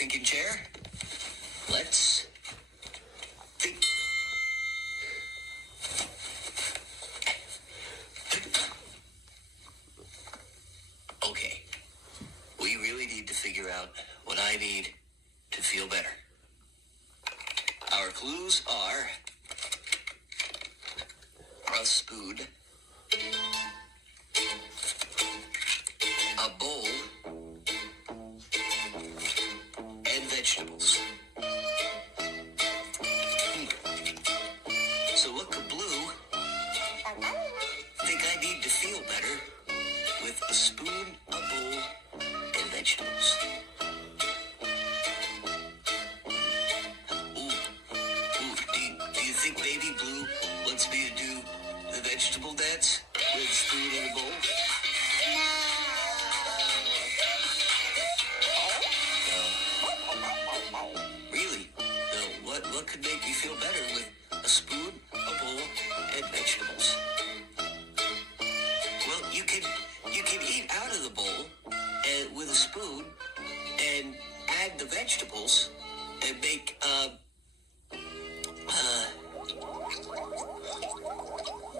thinking chair. Let's think. Okay. We really need to figure out what I need to feel better. Our clues are a spoon, a bowl, and vegetables. So what could Blue think I need to feel better with a spoon, a bowl, and vegetables? Do you think maybe Blue wants me to do the vegetable dance with a spoon and a bowl? Really? No. What could make me feel better with a spoon, a bowl, and vegetables? Well, you can eat out of the bowl and with a spoon and add the vegetables and make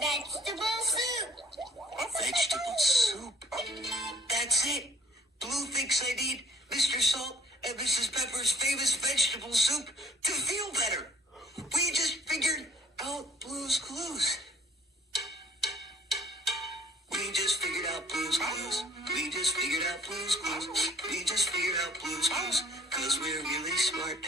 vegetable soup. Vegetable soup. That's it. Blue thinks I need Mr. Salt and Mrs. Pepper's famous vegetable soup to feel better. We just figured out Blue's clues. We just figured out Blue's clues. We just figured out Blue's clues. We just figured out Blue's clues. 'Cause we're really smart.